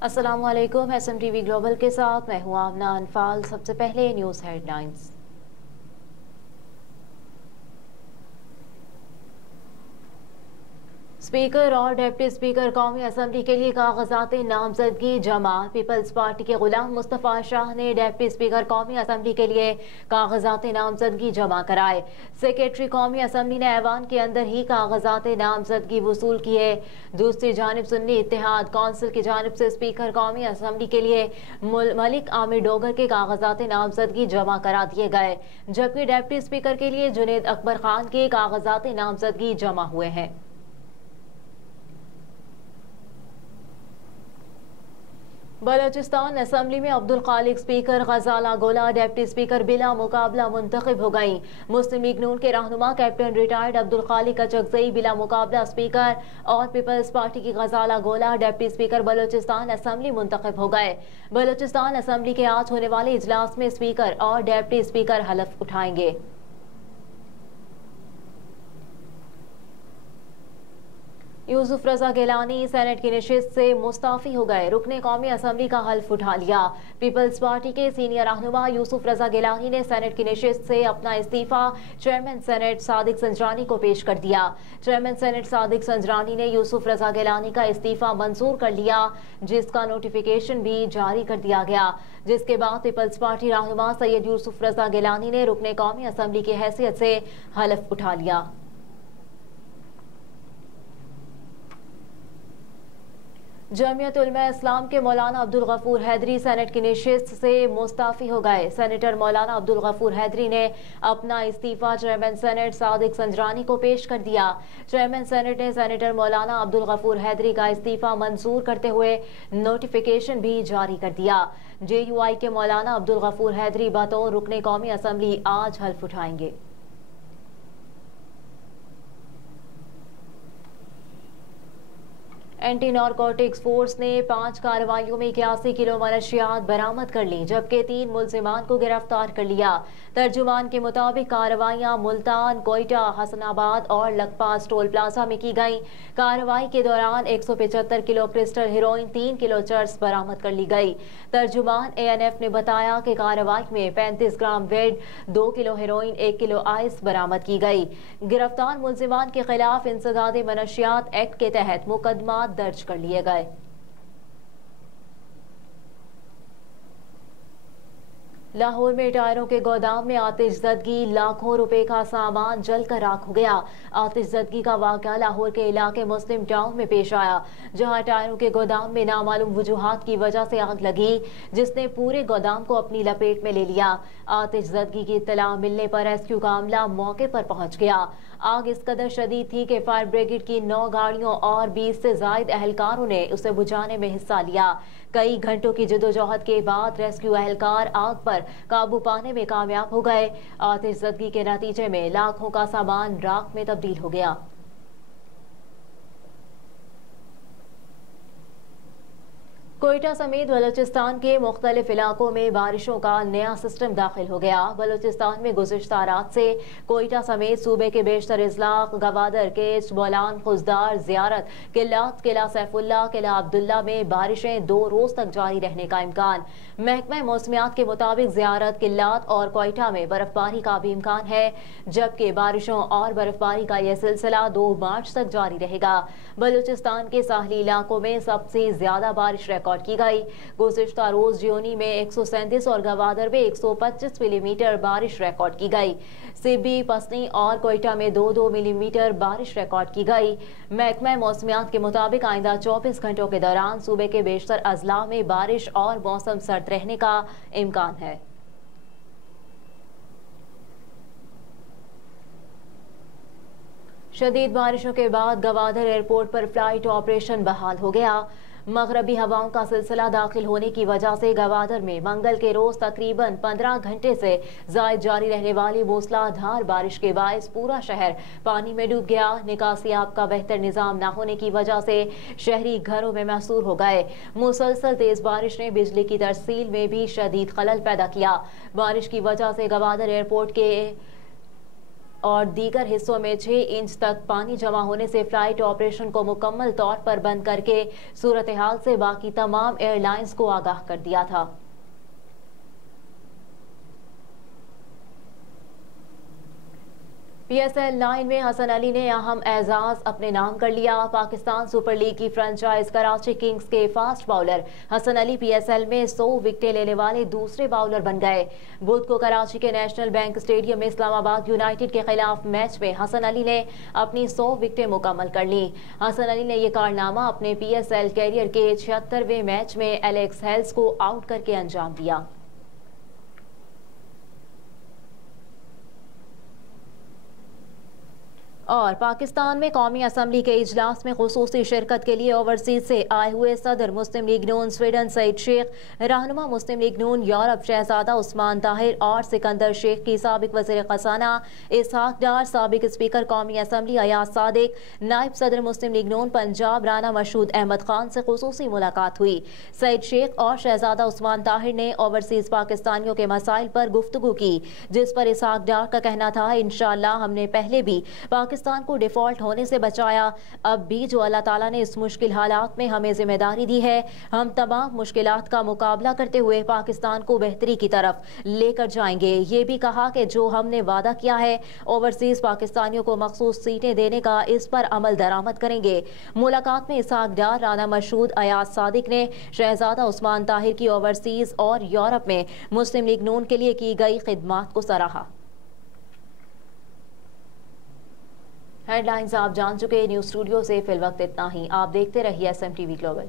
अस्सलाम वालेकुम। SMTV global के साथ मैं हूं आमना अनफाल। सबसे पहले न्यूज़ हेडलाइंस। स्पीकर और डिप्टी स्पीकर कौमी असम्बली के लिए कागजात नामजदगी जमा। पीपल्स पार्टी के गुलाम मुस्तफ़ा शाह ने डिप्टी स्पीकर कौमी असम्बली के लिए कागजात नामजदगी जमा कराए। सेक्रेटरी कौमी असम्बली ने ऐवान के अंदर ही कागजात नामजदगी वसूल किए। दूसरी जानिब सुन्नी इत्तेहाद कौंसिल की जानिब से स्पीकर कौमी असम्बली के लिए मलिक आमिर डोगर के कागजात नामजदगी जमा करा दिए गए, जबकि डिप्टी स्पीकर के लिए जुनेद अकबर खान के कागजात नामजदगी जमा हुए हैं। बलोचिस्तान असम्बली में अब्दुल खालिक स्पीकर, गजाला गोला डिप्टी स्पीकर बिला मुकाबला मुंतखब हो गई। मुस्लिम लीग नून के रहनुमा कैप्टन रिटायर्ड अब्दुल खालिक अचकजई बिला मुकाबला स्पीकर और पीपल्स पार्टी की गजाला गोला डिप्टी स्पीकर बलोचिस्तान असम्बली मुंतखब हो गए। बलोचिस्तान असम्बली के आज होने वाले इजलास में स्पीकर और डिप्टी स्पीकर हलफ उठाएंगे। यूसुफ रजा गिलानी सेनेट की नशिस्त से मुस्ताफी हो गए। रुकने कौमी असम्बली का हल्फ उठा लिया। पीपल्स पार्टी के सीनियर रहनुमा यूसुफ रजा गिलानी ने सेनेट की नशिस्त से अपना इस्तीफा चेयरमैन सेनेट सादिक संजरानी को पेश कर दिया। चेयरमैन सेनेट सादिक संजरानी ने यूसुफ रजा गिलानी का इस्तीफा मंजूर कर लिया, जिसका नोटिफिकेशन भी जारी कर दिया गया, जिसके बाद पीपल्स पार्टी रहनुमा सैयद यूसुफ रजा गिलानी ने रुकने कौमी असम्बली की हैसियत से हल्फ उठा लिया। जमीयत उलमा इस्लाम के मौलाना अब्दुल गफूर हैदरी सेनेट की नशिस्त से मुस्ताफी हो गए। सेनेटर मौलाना अब्दुल गफूर हैदरी ने अपना इस्तीफा चेयरमैन सेनेट सादिक संजरानी को पेश कर दिया। चेयरमैन सेनेट ने सेनेटर मौलाना अब्दुल गफूर हैदरी का इस्तीफा मंजूर करते हुए नोटिफिकेशन भी जारी कर दिया। JUI के मौलाना अब्दुल गफूर हैदरी बतौर रुकने कौमी असम्बली आज हल्फ उठाएंगे। एंटी नारकोटिक्स फोर्स ने 5 कार्रवाइयों में 81 किलो मनशियात बरामद कर ली, जबकि 3 मुलजिमान को गिरफ्तार कर लिया। तर्जुमान के मुताबिक कार्रवाइयां मुल्तान, कोयटा, हसनाबाद और लखपास टोल प्लाजा में की गई। कार्रवाई के दौरान 175 kilo crystal heroin, 3 kilo cheers बरामद कर ली गई। तर्जुमान ANF ने बताया कि कार्रवाई में 35 ग्राम वेड, 2 किलो हेरोइन, 1 किलो आइस बरामद की गई। गिरफ्तार मुलजिमान के खिलाफ इंसदाद मनशियात एक्ट के तहत मुकदमा दर्ज कर लिए गए। लाहौर में टायरों के गोदाम में आतिशज़दगी, लाखों रुपए का सामान जलकर राख हो गया। आतिशज़दगी का वाक़या लाहौर के इलाके मुस्लिम टाउन में पेश आया, जहां टायरों के गोदाम में नामालूम वजूहात की वजह से आग लगी, जिसने पूरे गोदाम को अपनी लपेट में ले लिया। आतिशज़दगी की इत्तला मिलने पर रेस्क्यू का अमला मौके पर पहुंच गया। आग इस कदर शदीद थी कि फायर ब्रिगेड की 9 गाड़ियों और 20 से जायद एहलकारों ने उसे बुझाने में हिस्सा लिया। कई घंटों की जदोजहद के बाद रेस्क्यू एहलकार आग पर काबू पाने में कामयाब हो गए। आतिशज़दगी के नतीजे में लाखों का सामान राख में तब्दील हो गया। कोयटा समेत बलोचिस्तान के मुख्तलिफ इलाकों में बारिशों का नया सिस्टम दाखिल हो गया। बलोचिस्तान में गुज़िश्ता रात से कोयटा समेत सूबे के बेशतर इजला, गवादर, केच, बोलान, खुजदार, जियारत, किल्लात, किला सैफुल्ला, किला अब्दुल्ला में बारिशें 2 रोज तक जारी रहने का इम्कान। महकमा मौसमियात के मुताबिक जियारत, किल्लात और कोयटा में बर्फबारी का भी इम्कान है, जबकि बारिशों और बर्फबारी का यह सिलसिला 2 मार्च तक जारी रहेगा। बलूचिस्तान के साहली इलाकों में सबसे ज्यादा बारिश रिकॉर्ड की गई। गुज़िश्ता रोज जियोनी में 137 और गवादर में 125 मिलीमीटर बारिश रिकॉर्ड की गई। सिब्बी, पसनी और कोयटा में 2-2 मिलीमीटर बारिश रिकॉर्ड की गई। महकमा मौसमियात के मुताबिक आइंदा 24 घंटों के दौरान सूबे के बेशतर अजला में बारिश और मौसम सर्द रहने का इम्कान है। शदीद बारिशों के बाद गवादर एयरपोर्ट पर फ्लाइट ऑपरेशन बहाल हो गया। मगरबी हवाओं का सिलसिला दाखिल होने की वजह से गवादर में मंगल के रोज तकरीबन 15 घंटे से जायद जारी रहने वाली मूसलाधार बारिश के बायस पूरा शहर पानी में डूब गया। निकासी आब का बेहतर निजाम न होने की वजह से शहरी घरों में महसूर हो गए। मुसलसल तेज बारिश ने बिजली की तरसील में भी शदीद खलल पैदा किया। बारिश की वजह से गवादर एयरपोर्ट के और दीगर हिस्सों में 6 इंच तक पानी जमा होने से फ्लाइट ऑपरेशन को मुकम्मल तौर पर बंद करके सूरत हाल से बाकी तमाम एयरलाइंस को आगाह कर दिया था। PSL 9 में हसन अली ने अहम एजाज अपने नाम कर लिया। पाकिस्तान सुपर लीग की फ्रेंचाइज कराची किंग्स के fast bowler Hasan Ali PSL में 100 विकेटें लेने वाले दूसरे बाउलर बन गए। बुध को कराची के नेशनल बैंक स्टेडियम में इस्लामाबाद यूनाइटेड के खिलाफ मैच में हसन अली ने अपनी 100 विकेटें मुकम्मल कर ली। हसन अली ने यह कारनामा अपने PSL कैरियर के 76वें मैच में एलेक्स हेल्स को आउट करके अंजाम दिया। और पाकिस्तान में कौमी असम्बली के इजलास में खुसूसी शिरकत के लिए ओवरसीज से आए हुए सदर मुस्लिम लीग नून स्वीडन सईद शेख, रहनुमा मुस्लिम लीग नून यूरोप शहजादा उस्मान ताहिर और सिकंदर शेख की साबिक वज़ीर ख़ज़ाना इसहाक डार, साबिक स्पीकर कौमी असम्बली अयाज सादिक, नायब सदर मुस्लिम लीग नून पंजाब राना मशहूद अहमद खान से खुसूसी मुलाकात हुई। सईद शेख और शहजादा उस्मान ताहिर ने ओवरसीज पाकिस्तानियों के मसाइल पर गुफ्तगू की, जिस पर इसहाक डार का कहना था, इंशाअल्लाह हमने पहले भी पाकिस्तान को डिफॉल्ट होने से बचाया, अब भी जो अल्लाह ताला ने इस मुश्किल हालात में हमें जिम्मेदारी दी है, हम तमाम मुश्किलात का मुकाबला करते हुए पाकिस्तान को बेहतरी की तरफ लेकर जाएंगे। ये भी कहा कि जो हमने वादा किया है ओवरसीज पाकिस्तानियों को मखसूस सीटें देने का, इस पर अमल दरामद करेंगे। मुलाकात में इसहाक डार, राना मशहूद, अयाज सादिक ने शहजादा उस्मान ताहिर की ओवरसीज और यूरोप में मुस्लिम लीग नून के लिए की गई खिदमात को सराहा। हेडलाइंस आप जान चुके। न्यूज़ स्टूडियो से फिल वक्त इतना ही। आप देखते रहिए SMTV ग्लोबल।